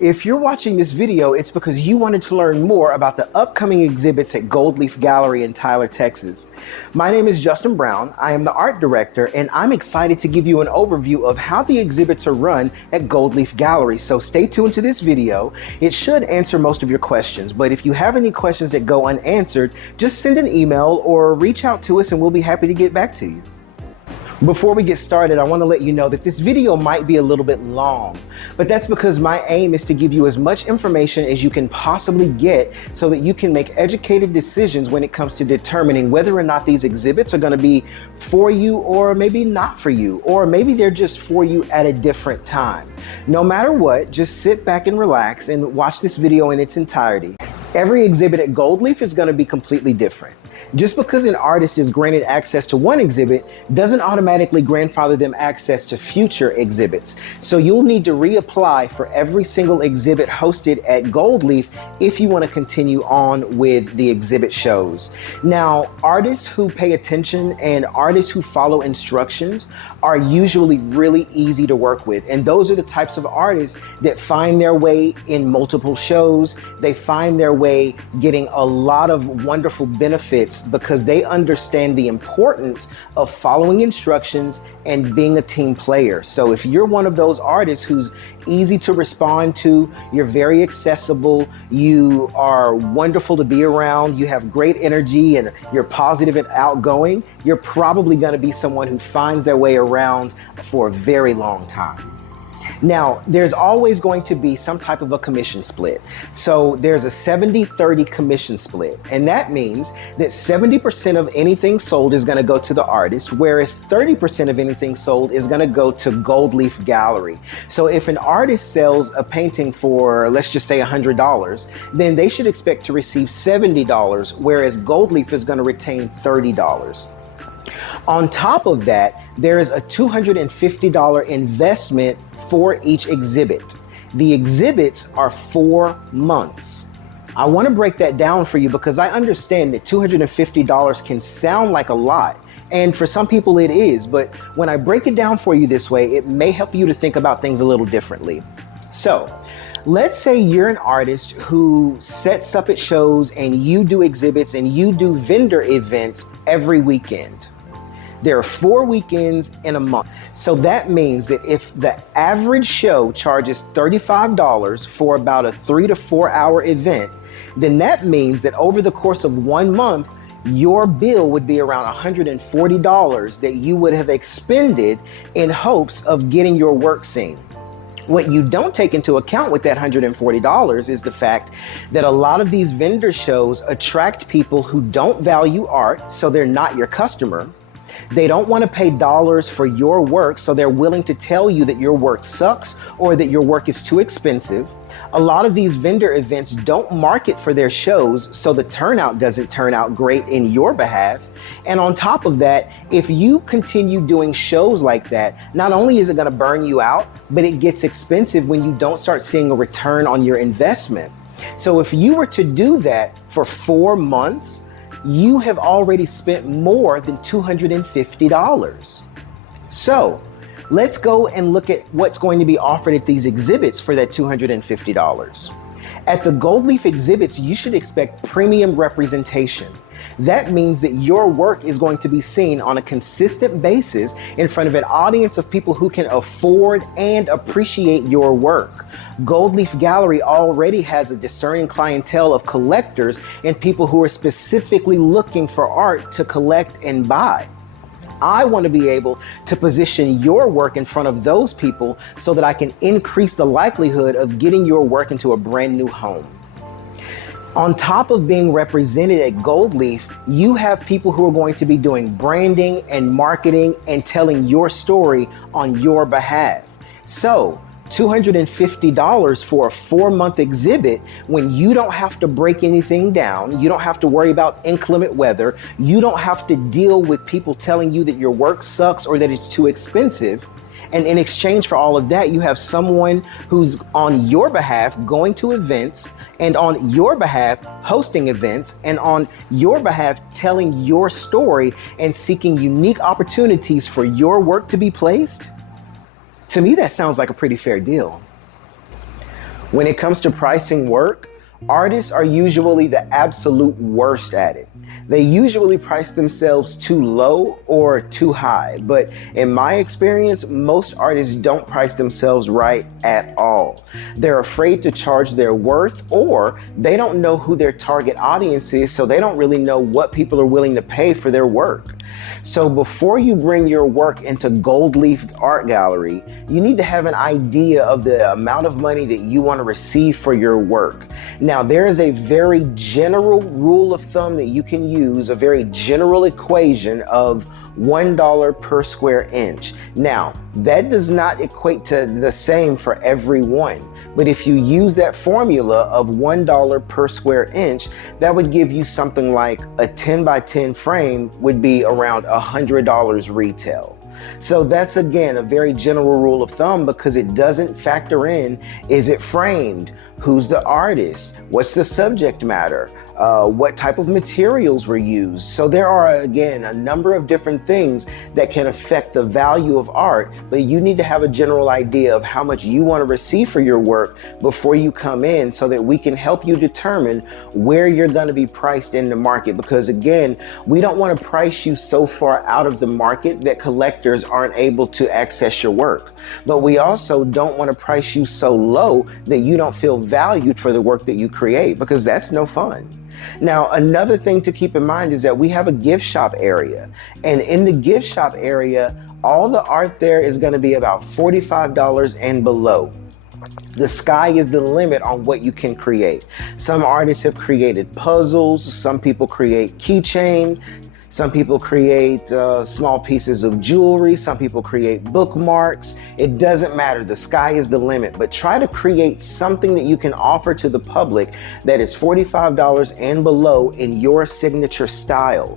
If you're watching this video, it's because you wanted to learn more about the upcoming exhibits at Gold Leaf Gallery in Tyler, Texas. My name is Justin Brown. I am the art director, and I'm excited to give you an overview of how the exhibits are run at Gold Leaf Gallery. So stay tuned to this video. It should answer most of your questions, but if you have any questions that go unanswered, just send an email or reach out to us and we'll be happy to get back to you. Before we get started, I want to let you know that this video might be a little bit long, but that's because my aim is to give you as much information as you can possibly get so that you can make educated decisions when it comes to determining whether or not these exhibits are going to be for you or maybe not for you, or maybe they're just for you at a different time. No matter what, just sit back and relax and watch this video in its entirety. Every exhibit at Gold Leaf is going to be completely different. Just because an artist is granted access to one exhibit doesn't automatically grandfather them access to future exhibits. So you'll need to reapply for every single exhibit hosted at Gold Leaf if you want to continue on with the exhibit shows. Now, artists who pay attention and artists who follow instructions are usually really easy to work with. And those are the types of artists that find their way in multiple shows. They find their way getting a lot of wonderful benefits because they understand the importance of following instructions and being a team player. So if you're one of those artists who's easy to respond to, you're very accessible, you are wonderful to be around, you have great energy, and you're positive and outgoing, you're probably going to be someone who finds their way around for a very long time. Now, there's always going to be some type of a commission split. So there's a 70-30 commission split. And that means that 70% of anything sold is going to go to the artist, whereas 30% of anything sold is going to go to Gold Leaf Gallery. So if an artist sells a painting for, let's just say $100, then they should expect to receive $70, whereas Gold Leaf is going to retain $30. On top of that, there is a $250 investment for each exhibit. The exhibits are 4 months. I want to break that down for you because I understand that $250 can sound like a lot, and for some people it is, but when I break it down for you this way, it may help you to think about things a little differently. So, let's say you're an artist who sets up at shows and you do exhibits and you do vendor events every weekend. There are 4 weekends in a month. So that means that if the average show charges $35 for about a 3 to 4 hour event, then that means that over the course of 1 month, your bill would be around $140 that you would have expended in hopes of getting your work seen. What you don't take into account with that $140 is the fact that a lot of these vendor shows attract people who don't value art, so they're not your customer. They don't want to pay dollars for your work, so they're willing to tell you that your work sucks or that your work is too expensive. A lot of these vendor events don't market for their shows, so the turnout doesn't turn out great in your behalf. And on top of that, if you continue doing shows like that, not only is it going to burn you out, but it gets expensive when you don't start seeing a return on your investment. So if you were to do that for 4 months, you have already spent more than $250. So let's go and look at what's going to be offered at these exhibits for that $250. At the Gold Leaf exhibits, you should expect premium representation. That means that your work is going to be seen on a consistent basis in front of an audience of people who can afford and appreciate your work. Gold Leaf Gallery already has a discerning clientele of collectors and people who are specifically looking for art to collect and buy. I want to be able to position your work in front of those people so that I can increase the likelihood of getting your work into a brand new home. On top of being represented at Gold Leaf, you have people who are going to be doing branding and marketing and telling your story on your behalf. So, $250 for a 4-month exhibit when you don't have to break anything down, you don't have to worry about inclement weather, you don't have to deal with people telling you that your work sucks or that it's too expensive. And in exchange for all of that, you have someone who's on your behalf going to events, and on your behalf hosting events, and on your behalf telling your story and seeking unique opportunities for your work to be placed. To me, that sounds like a pretty fair deal. When it comes to pricing work, artists are usually the absolute worst at it. They usually price themselves too low or too high, but in my experience, most artists don't price themselves right at all. They're afraid to charge their worth, or they don't know who their target audience is, so they don't really know what people are willing to pay for their work. So before you bring your work into Gold Leaf Art Gallery, you need to have an idea of the amount of money that you want to receive for your work. Now, there is a very general rule of thumb that you can use, a very general equation of $1 per square inch. Now, that does not equate to the same for everyone. But if you use that formula of $1 per square inch, that would give you something like a 10 by 10 frame would be around $100 retail. So that's, again, a very general rule of thumb because it doesn't factor in, is it framed? Who's the artist? What's the subject matter? What type of materials were used? So there are, again, a number of different things that can affect the value of art, but you need to have a general idea of how much you want to receive for your work before you come in so that we can help you determine where you're going to be priced in the market. Because again, we don't want to price you so far out of the market that collectors aren't able to access your work. But we also don't want to price you so low that you don't feel valued for the work that you create, because that's no fun. Now, another thing to keep in mind is that we have a gift shop area, and in the gift shop area, all the art there is going to be about $45 and below. The sky is the limit on what you can create. Some artists have created puzzles, some people create keychain, some people create small pieces of jewelry, some people create bookmarks. It doesn't matter, the sky is the limit, but try to create something that you can offer to the public that is $45 and below in your signature style.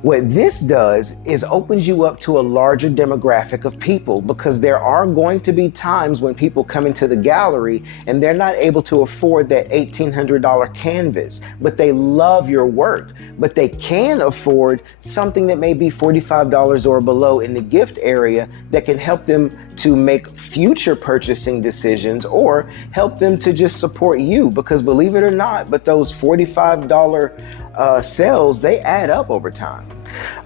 What this does is opens you up to a larger demographic of people, because there are going to be times when people come into the gallery and they're not able to afford that $1,800 canvas, but they love your work, but they can afford something that may be $45 or below in the gift area that can help them to make future purchasing decisions or help them to just support you, because believe it or not, but those $45 sales, they add up over time.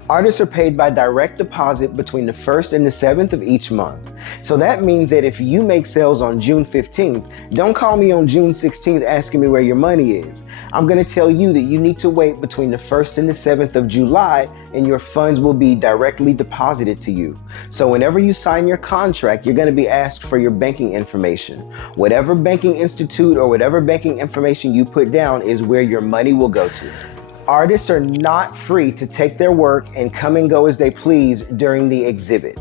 Artists are paid by direct deposit between the 1st and the 7th of each month. So that means that if you make sales on June 15th, don't call me on June 16th asking me where your money is. I'm going to tell you that you need to wait between the 1st and the 7th of July, and your funds will be directly deposited to you. So whenever you sign your contract, you're going to be asked for your banking information. Whatever banking institute or whatever banking information you put down is where your money will go to. Artists are not free to take their work and come and go as they please during the exhibit.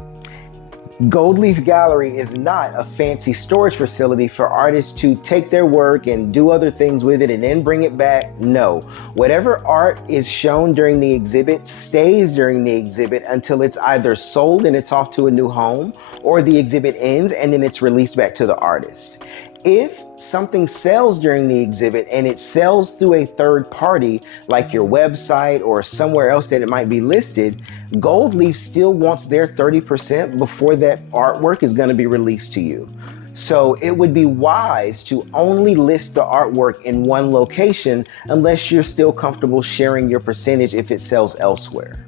Gold Leaf Gallery is not a fancy storage facility for artists to take their work and do other things with it and then bring it back. No, whatever art is shown during the exhibit stays during the exhibit until it's either sold and it's off to a new home, or the exhibit ends and then it's released back to the artist. If something sells during the exhibit and it sells through a third party, like your website or somewhere else that it might be listed, Gold Leaf still wants their 30% before that artwork is going to be released to you. So it would be wise to only list the artwork in one location unless you're still comfortable sharing your percentage if it sells elsewhere.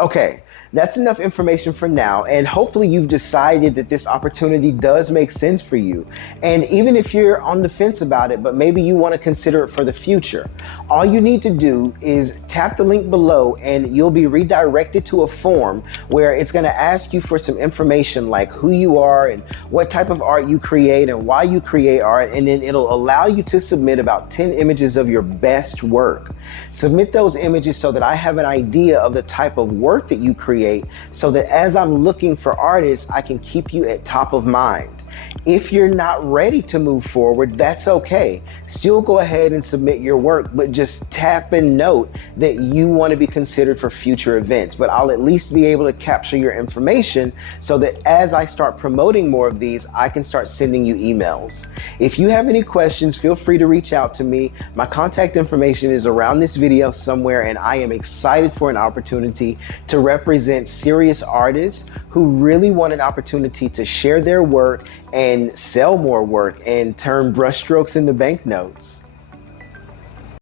Okay. That's enough information for now, and hopefully you've decided that this opportunity does make sense for you. And even if you're on the fence about it, but maybe you want to consider it for the future, all you need to do is tap the link below and you'll be redirected to a form where it's going to ask you for some information like who you are and what type of art you create and why you create art, and then it'll allow you to submit about 10 images of your best work. Submit those images so that I have an idea of the type of work that you create, so that as I'm looking for artists, I can keep you at top of mind. If you're not ready to move forward, that's okay. Still go ahead and submit your work, but just tap and note that you want to be considered for future events. But I'll at least be able to capture your information so that as I start promoting more of these, I can start sending you emails. If you have any questions, feel free to reach out to me. My contact information is around this video somewhere, and I am excited for an opportunity to represent serious artists who really want an opportunity to share their work and sell more work and turn brushstrokes into banknotes.